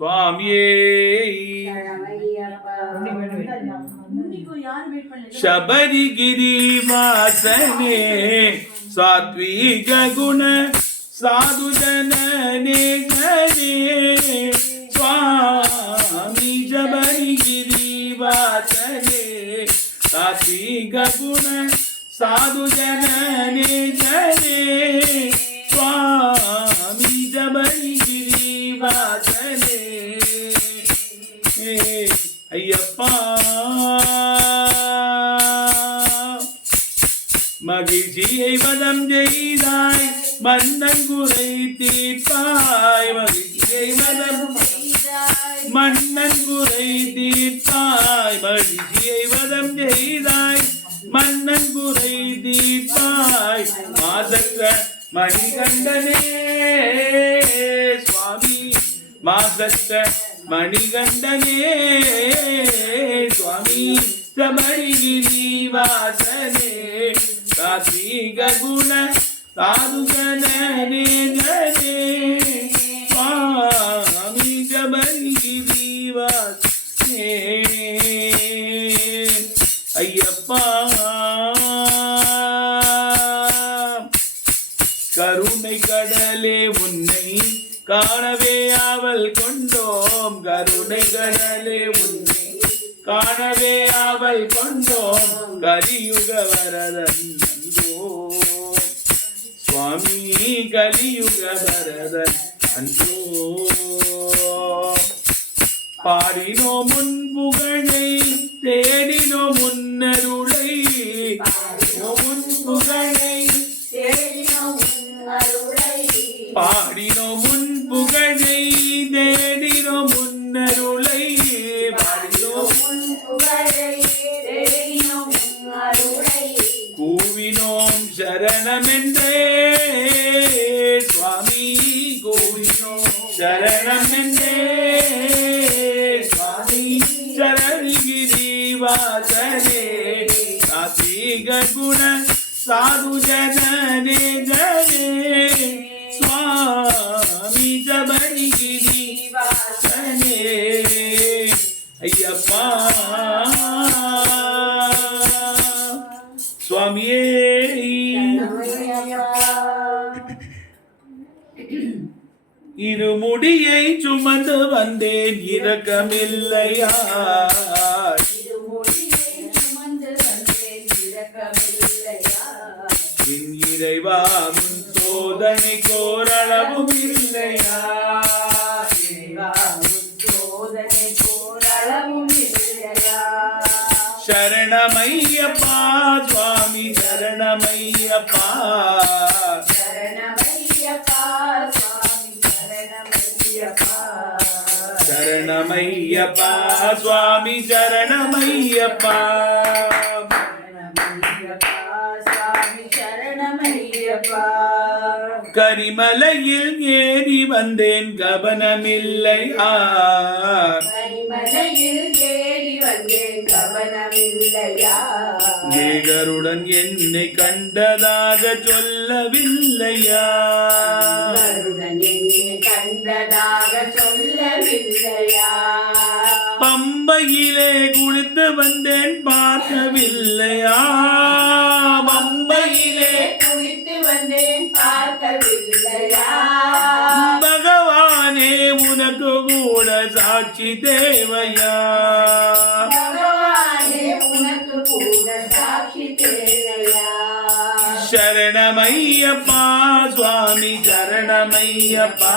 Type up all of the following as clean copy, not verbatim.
சுவாமியே ಶಬರಿಗಿರಿ ವಾಸನೆ ಸಾತ್ವಿಕ ಗುಣ ಸಾಧು ಜನನೇ ಗಣೇ ಸ್ವಾಮಿ ಶಬರಿಗಿರಿ ವಾಸನೆ ಸಾತ್ವಿಕ ಗುಣ ಸಾಧು ಜನನೇ ಗಣೇ ಸ್ವಾಮಿ ಶಬರಿಗಿರಿ ವಾಸನೆ ஐயப்பா மகிழ்ச்சியை வதம் செய்தாய் மன்னங்குறை தீர்ப்பாய் மகிழ்ச்சியை வதம் மன்னங்குறை தீர்ப்பாய் மகிழ்ச்சியை வதம் செய்தாய் மன்னங்குறை தீர்ப்பாய் மாதக்க மணிகண்டனே சுவாமி மாதக்க மணிகண்டனே சுவாமி ಶಬರಿಗಿರಿ ವಾಸನೆ ಸಾತ್ವಿಕ ಗುಣ ಸಾಧು ಜನನೇ ಜನೇ ಸ್ವಾಮಿ ಶಬರಿಗಿರಿ ವಾಸನೆ ಅಯ್ಯಪ್ಪ கருணை கடலே உன்னை காணவே ஆவல் கொண்டோம் கருணை கடலே உன்னை காணவே ஆவல் கொண்டோம் கலியுக வரதன் அன்போ சுவாமி கலியுக வரதன் அன்போ பாடினோ முன் புகழை தேடினோ முன்னருளை முன் புகழை பாடினோ முன் புகழை தேடினோ முன்னருளை பாடினோ கூவினோம் சரணமென்றே சுவாமி கூவினோம் சரணமென்றே சுவாமி சரணிகிரி வாசனே சாத்விக குண சாது ஜனனே ஜனே சுவாமி ಶಬರಿಗಿರಿ ವಾಸನೆ ஐயப்பா சுவாமியே இருமுடியை சுமந்து வந்தேன் இரக்கமில்லையா என் இறைவா முன் சோதனை கோரளவும் இல்லையா சரணமையப்பா சுவாமி சரணமையப்பா சரணமையப்பா சுவாமி சரணமையப்பா கரிமலையில் ஏறி வந்தேன் கவனமில்லையா ஏகருடன் என்னை கண்டதாக சொல்லவில்லையா பம்பையிலே குளித்து வந்தேன் பார்க்கவில்லையா பம்பையிலே குளித்து வந்தேன் பார்க்கவில்லையா பகவானே உனக்கு கூட சாட்சி தேவையா சரணமையப்பா சுவாமி சரணமையப்பா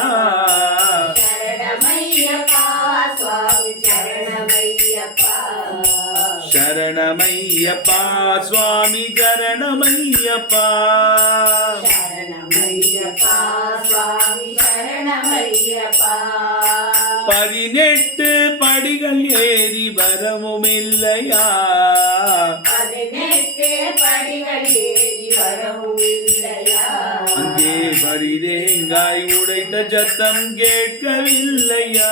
சரணமையப்பா சுவாமி சரணமையப்பா பதினெட்டு படிகள் ஏறி வரவும் இல்லையா அங்கே பரிதேங்காய் உடைத்த சத்தம் கேட்கவில்லையா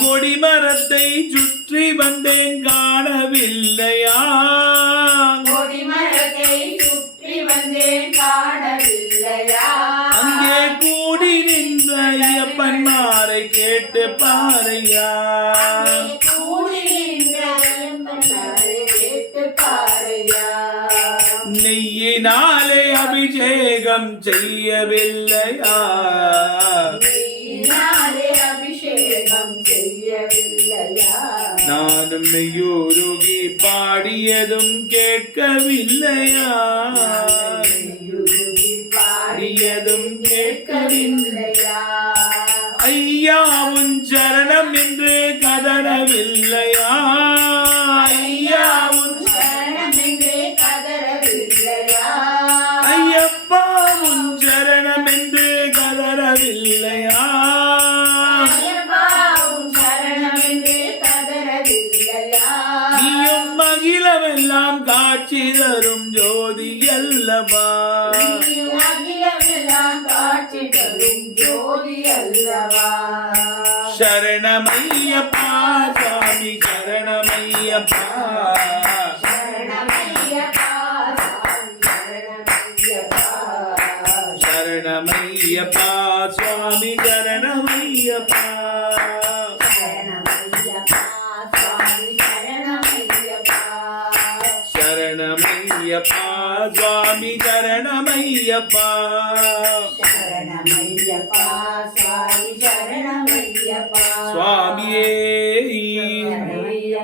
கொடிமரத்தை சுற்றி வந்தேன் காணவில்லையா பாடவில்லையா அங்கே கூடி நின்ற ஐயப்பன்மாரை கேட்டு பாரையா கூடி நின்ற ஐயப்பன்மாரை கேட்டு பாரையா நெய்யினாலே அபிஷேகம் செய்யவில்லையா நெய்யினாலே அபிஷேகம் செய்யவில்லையா நானும் மெய்யுருகி பாடியதும் கேட்கவில்லையா பாடியதும் கேட்கவில்லையா ஐயா உன் சரணம் என்று கதறவில்லையா ஐயா உன் சரணம் என்று கதறவில்லையா ஐயப்பா உன் சரணம் என்று கதறவில்லையா ஐயப்பா உன் சரணம் என்று கதறவில்லையா நீயும் மகிழமெல்லாம் காட்சி தரும் ஜோதி அல்லவா நீயும் அகிலமெல்லாம் காட்சி தரும் ஜோதி அல்லவா சரணமையப்பா சுவாமி சரணமையப்பா சரணமையப்பா சாமி சரணமையப்பா சரணமையப்பா சுவாமி சரணமையப்பா சரணமையப்பா சுவாமி சரணமையப்பா சரணமையப்பா சுவாமி சரணமையப்பா சரணமையப்பா சுவாமி சரணமையப்பா சுவாமியே